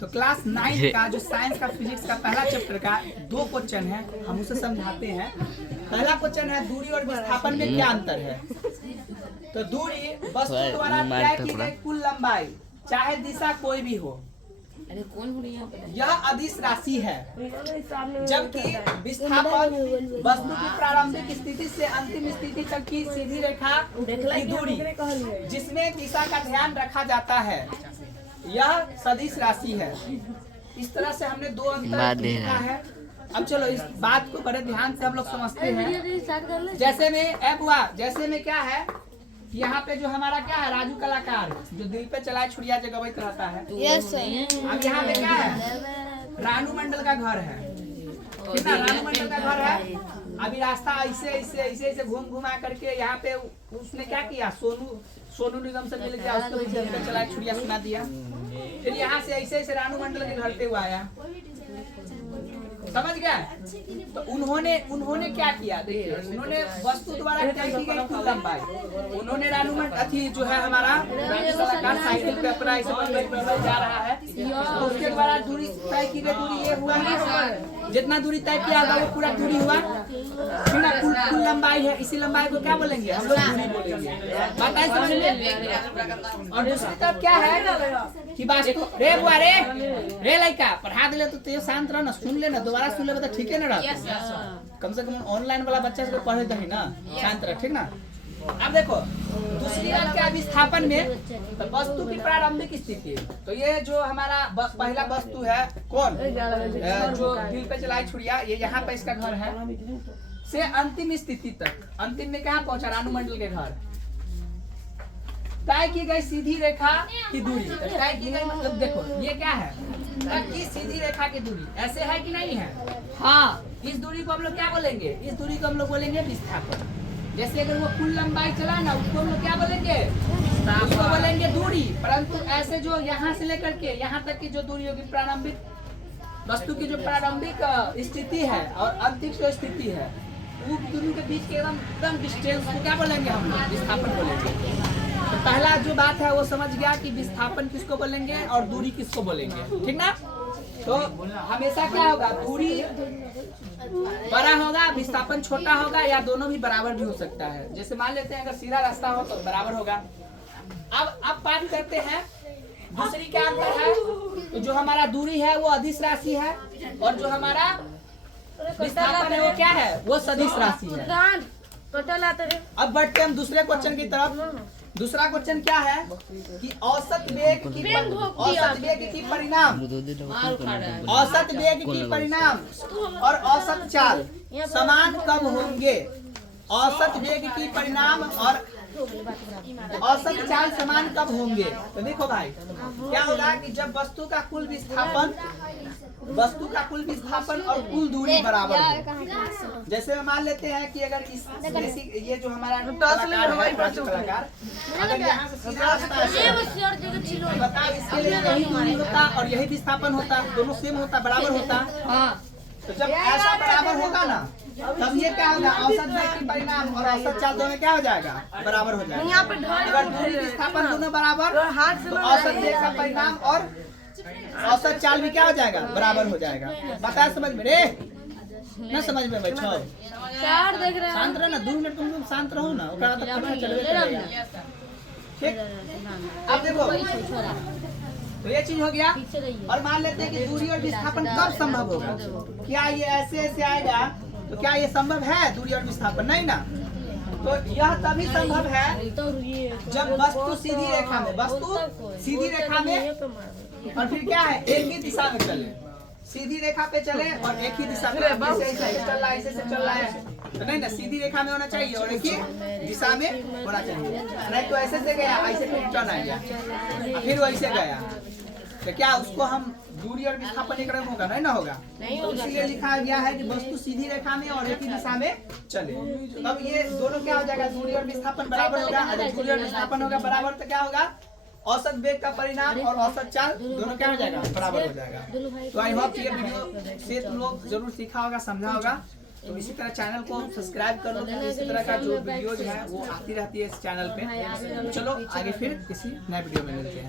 तो क्लास 9 का जो साइंस का फिजिक्स का पहला चैप्टर का 2 क्वेश्चन है, हम उसे समझाते हैं। पहला क्वेश्चन है दूरी और विस्थापन में क्या अंतर है। तो दूरी वस्तु द्वारा तय की गई कुल लंबाई चाहे दिशा कोई भी हो, यह अदिश राशि है, जबकि विस्थापन वस्तु की प्रारंभिक स्थिति से अंतिम स्थिति तक की सीधी रेखा की दूरी जिसमें दिशा का ध्यान रखा जाता है, यह सदिश राशि है। इस तरह से हमने 2 अंतर लिखा है। अब चलो इस बात को बड़े ध्यान से हम लोग समझते हैं। जैसे में क्या है, यहाँ पे जो हमारा क्या है, राजू कलाकार जो दिल पे चलाए छुड़िया जगह रहता है। अब यहाँ पे क्या है, रानू मंडल का घर है, कितना रानू मंडल का घर है। अभी रास्ता ऐसे घुमा करके यहाँ पे उसने क्या किया, सोनू निगम से मिल गया, उसको दिल पे चलाए छुड़िया सुना दिया। फिर यहाँ से ऐसे रानू मंडल के घर पे हुआ आया, समझ गया। तो उन्होंने क्या किया, देखिए उन्होंने वस्तु द्वारा तय की गई कुल लंबाई, उन्होंने रानू जो है हमारा कलाकार साइकिल पे अपना जा रहा है, तो उसके द्वारा दूरी तय की गई दूरी ये हुआ है, जितना दूरी तय किया होगा वो पूरा दूरी हुआ, कुल लंबाई है। इसी लंबाई को क्या बोलेंगे हम लोग, दूरी बोलेंगे। बताइए समझ में। और दूसरी तरफ क्या है कि वास्तु रे बुआ रे लड़का पढ़ा दिले तो शांत रह ना, सुन ले ना, दोबारा सुन ले तो ठीक है ना, कम से कम ऑनलाइन वाला बच्चा से पढ़े दही ना, शांत रह, ठीक ना। अब देखो दूसरी बात क्या, विस्थापन में तो वस्तु की प्रारंभिक स्थिति, तो ये जो हमारा पहला वस्तु है कौन, जो दिल पे चलाई छुड़िया, ये यहाँ पे इसका घर है, से अंतिम स्थिति तक, अंतिम में कहाँ पहुंचा, रानू मंडल के घर। तय की गई सीधी रेखा की दूरी, तय की गई मतलब देखो ये क्या है, तक की सीधी रेखा की दूरी ऐसे है कि नहीं है। हाँ, इस दूरी को हम लोग क्या बोलेंगे, इस दूरी को हम लोग बोलेंगे विस्थापन। जैसे अगर वो कुल लंबाई चला ना, उसको हम लोग क्या बोलेंगे, उसको बोलेंगे दूरी। परंतु ऐसे जो यहाँ से लेकर के यहाँ तक की जो दूरी होगी, प्रारंभिक वस्तु की जो प्रारंभिक स्थिति है और अंतिम जो स्थिति है, वो दूरी के बीच के एकदम डिस्टेंस को क्या बोलेंगे, हम लोग विस्थापन बोलेंगे। तो पहला जो बात है वो समझ गया कि विस्थापन किसको बोलेंगे और दूरी किसको बोलेंगे, ठीक ना। तो हमेशा क्या होगा, दूरी बड़ा होगा, विस्थापन छोटा होगा, या दोनों भी बराबर भी हो सकता है। जैसे मान लेते हैं अगर सीधा रास्ता हो तो बराबर होगा। अब बात करते हैं दूसरी क्या अंतर है, तो जो हमारा दूरी है वो अदिश राशि है, और जो हमारा विस्थापन है वो क्या है, वो सदिश राशि है। अब बढ़ते हम दूसरे क्वेश्चन की तरफ। दूसरा क्वेश्चन क्या है कि औसत वेग की परिणाम और औसत चाल समान कब होंगे। औसत वेग की परिणाम और औसत चाल समान कब होंगे। तो देखो भाई क्या होगा कि जब वस्तु का कुल विस्थापन और कुल दूरी बराबर हो। जैसे मान लेते हैं कि अगर ये जो हमारा कलाकार अगर यहाँ से सीधा रास्ता है, बताओ इसके लिए यही दूरी होता और यही विस्थापन होता, दोनों सेम होता, बराबर होता। तो जब ऐसा बराबर होगा ना, तब ये क्या होगा, औसत वेग की परिणाम और औसत चाल दोनों क्या हो जाएगा, बराबर हो जाएगा। अगर दूरी विस्थापन दोनों बराबर, तो औसत वेग का परिणाम और औसत चाल भी क्या हो जाएगा, बराबर हो जाएगा। बता समझ में रे, न समझ में बैठो, शांत रहो ना, 2 मिनट तुम शांत रहो ना, ठीक। अब देखो तो ये चीज हो गया। और मान लेते हैं कि दूरी और विस्थापन कब संभव होगा। क्या ये ऐसे आएगा, तो क्या ये संभव है दूरी और विस्थापन, नहीं ना। तो यह तभी संभव है जब वस्तु सीधी रेखा में और फिर क्या है, एक ही दिशा में चले, सीधी रेखा पे चले और एक ही दिशा में, ऐसे चल रहा है तो नहीं ना, सीधी रेखा में होना चाहिए और एक ही दिशा में होना चाहिए। नहीं तो ऐसे से गया, ऐसे फिर रिटर्न आ गया, फिर वैसे गया, तो क्या उसको हम दूरी और विस्थापन एक रंग होगा, नहीं ना होगा। तो इसलिए लिखा गया है कि वस्तु सीधी रेखा में और एक ही दिशा में चले। तब ये दोनों क्या हो जाएगा, दूरी और विस्थापन बराबर होगा। अगर दूरी और विस्थापन होगा बराबर तो क्या होगा, औसत वेग का परिणाम और औसत चाल दोनों क्या हो जाएगा, बराबर हो जाएगा। तो आई होप ये वीडियो से तुम लोग जरूर सीखा होगा, समझा होगा। तो इसी तरह चैनल को सब्सक्राइब कर लो, इसी तरह का जो वीडियोज है वो आती रहती है इस चैनल पे। चलो आगे फिर किसी नए वीडियो में मिलते हैं।